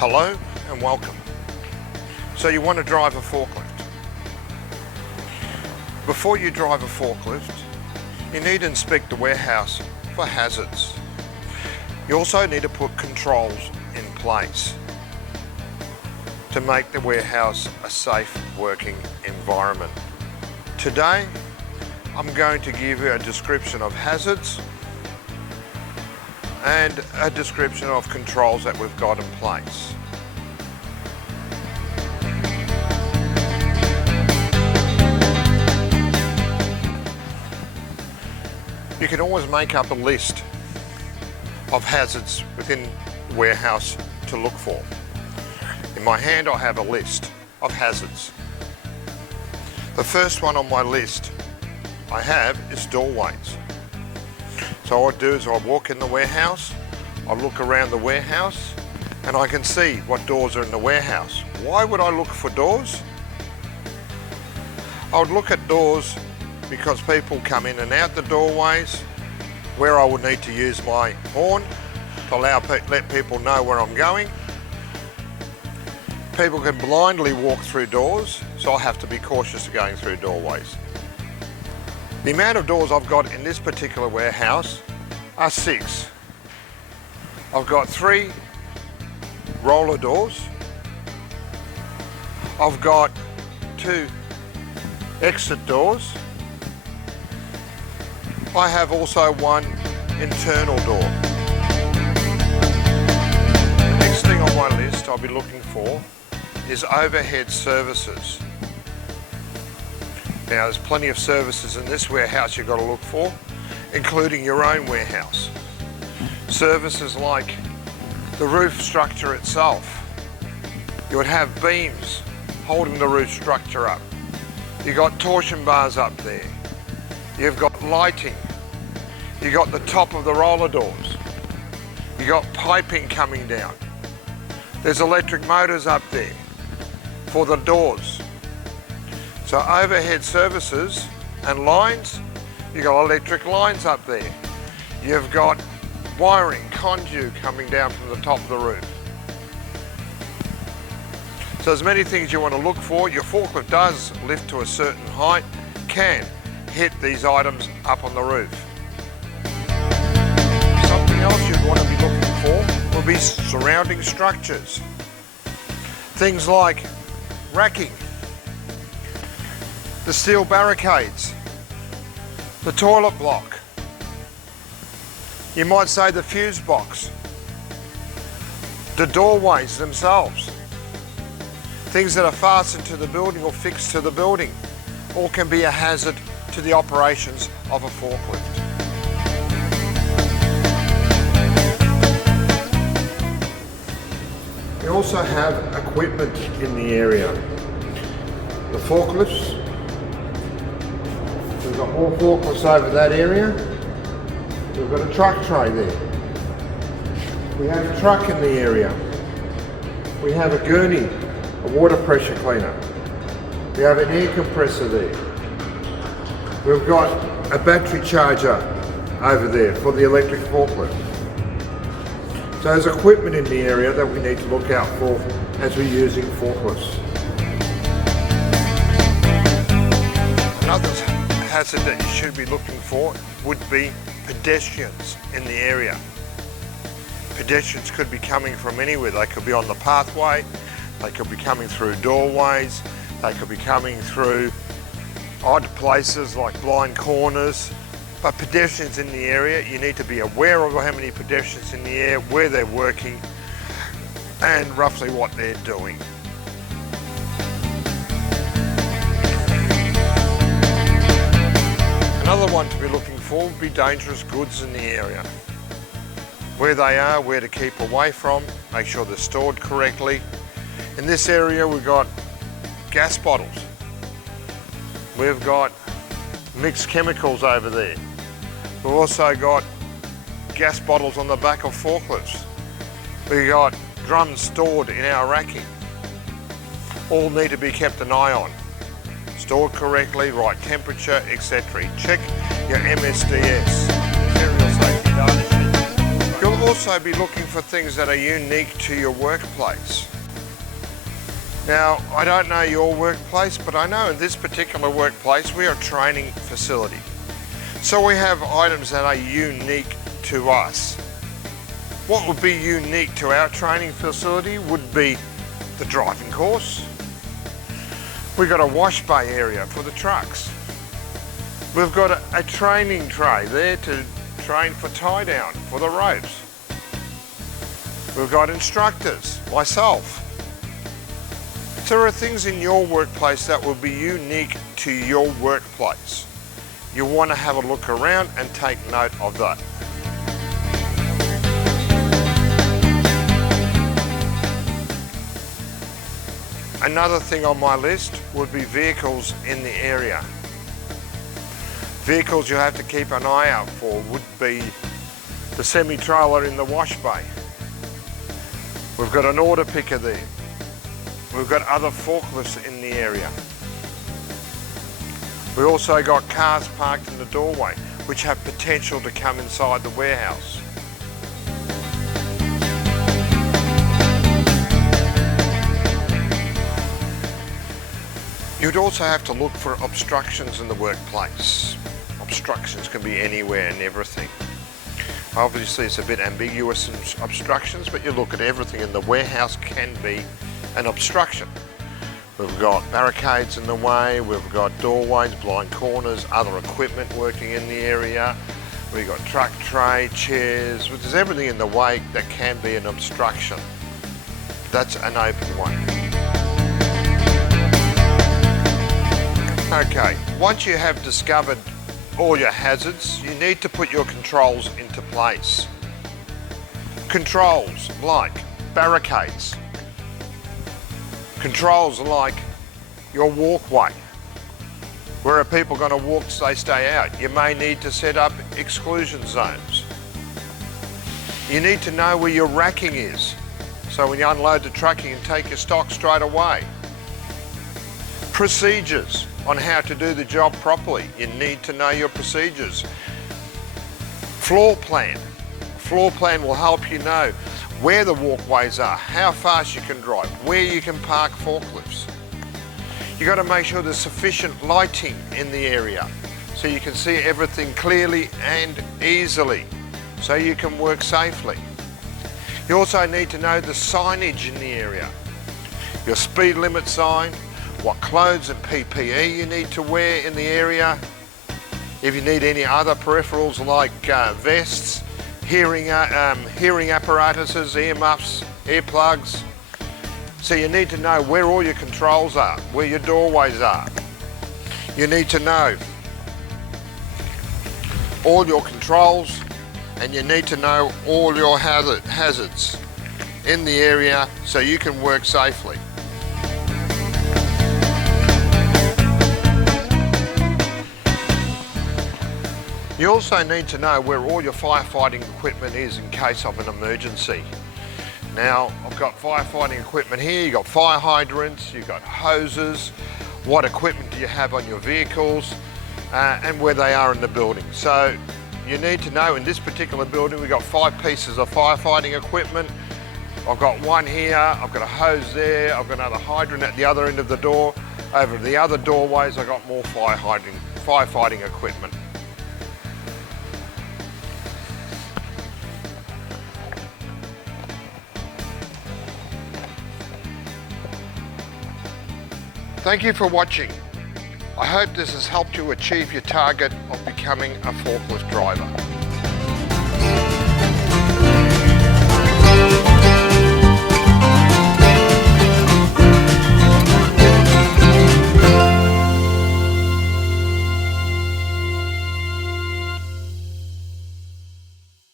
Hello and welcome. So you want to drive a forklift. Before you drive a forklift, you need to inspect the warehouse for hazards. You also need to put controls in place to make the warehouse a safe working environment. Today, I'm going to give you a description of hazards and a description of controls that we've got in place. You can always make up a list of hazards within the warehouse to look for. In my hand I have a list of hazards. The first one on my list I have is doorways. So what I do is I walk in the warehouse, I look around the warehouse and I can see what doors are in the warehouse. Why would I look for doors? I would look at doors because people come in and out the doorways, where I would need to use my horn to let people know where I'm going. People can blindly walk through doors, so I have to be cautious of going through doorways. The amount of doors I've got in this particular warehouse are 6. I've got 3 roller doors. I've got 2 exit doors. I have also 1 internal door. The next thing on my list I'll be looking for is overhead services. Now there's plenty of services in this warehouse you've got to look for, including your own warehouse. Services like the roof structure itself. You would have beams holding the roof structure up. You've got torsion bars up there. You've got lighting. You've got the top of the roller doors. You've got piping coming down. There's electric motors up there for the doors. So overhead services and lines, you've got electric lines up there. You've got wiring, conduit coming down from the top of the roof. So there's many things you want to look for. Your forklift does lift to a certain height, can hit these items up on the roof. Something else you'd want to be looking for will be surrounding structures. Things like racking, the steel barricades, the toilet block. You might say the fuse box, the doorways themselves, things that are fastened to the building or fixed to the building, all can be a hazard to the operations of a forklift. We also have equipment in the area. The forklifts. We've got more forklifts over that area. We've got a truck tray there. We have a truck in the area. We have a gurney, a water pressure cleaner. We have an air compressor there. We've got a battery charger over there for the electric forklift. So there's equipment in the area that we need to look out for as we're using forklifts. Another hazard that you should be looking for would be pedestrians in the area. Pedestrians could be coming from anywhere. They could be on the pathway, they could be coming through doorways, they could be coming through odd places like blind corners. But pedestrians in the area, you need to be aware of how many pedestrians in the air, where they're working, and roughly what they're doing. Another one to be looking for would be dangerous goods in the area. Where they are, where to keep away from, make sure they're stored correctly. In this area we've got gas bottles. We've got mixed chemicals over there. We've also got gas bottles on the back of forklifts. We've got drums stored in our racking. All need to be kept an eye on. Stored correctly, right temperature, etc. Check your MSDS, material safety data sheet. You'll also be looking for things that are unique to your workplace. Now, I don't know your workplace, but I know in this particular workplace we are a training facility. So we have items that are unique to us. What would be unique to our training facility would be the driving course. We've got a wash bay area for the trucks. We've got a training tray there to train for tie down for the ropes. We've got instructors, myself. So there are things in your workplace that will be unique to your workplace. You want to have a look around and take note of that. Another thing on my list would be vehicles in the area. Vehicles you have to keep an eye out for would be the semi-trailer in the wash bay. We've got an order picker there. We've got other forklifts in the area. We also got cars parked in the doorway, which have potential to come inside the warehouse. You'd also have to look for obstructions in the workplace. Obstructions can be anywhere and everything. Obviously it's a bit ambiguous in obstructions, but you look at everything in the warehouse can be an obstruction. We've got barricades in the way, we've got doorways, blind corners, other equipment working in the area. We've got truck tray, chairs, there's everything in the way that can be an obstruction. That's an open one. Okay, once you have discovered all your hazards, you need to put your controls into place. Controls like barricades. Controls like your walkway. Where are people going to walk so they stay out? You may need to set up exclusion zones. You need to know where your racking is, so when you unload the truck you can take your stock straight away. Procedures on how to do the job properly. You need to know your procedures. Floor plan. Floor plan will help you know where the walkways are, how fast you can drive, where you can park forklifts. You've got to make sure there's sufficient lighting in the area so you can see everything clearly and easily so you can work safely. You also need to know the signage in the area. Your speed limit sign, what clothes and PPE you need to wear in the area. If you need any other peripherals like vests, hearing apparatuses, earmuffs, earplugs. So you need to know where all your controls are, where your doorways are. You need to know all your controls, and you need to know all your hazards in the area so you can work safely. You also need to know where all your firefighting equipment is in case of an emergency. Now, I've got firefighting equipment here, you've got fire hydrants, you've got hoses, what equipment do you have on your vehicles, and where they are in the building. So you need to know in this particular building we've got 5 pieces of firefighting equipment. I've got one here, I've got a hose there, I've got another hydrant at the other end of the door. Over the other doorways I've got more firefighting equipment. Thank you for watching. I hope this has helped you achieve your target of becoming a forklift driver.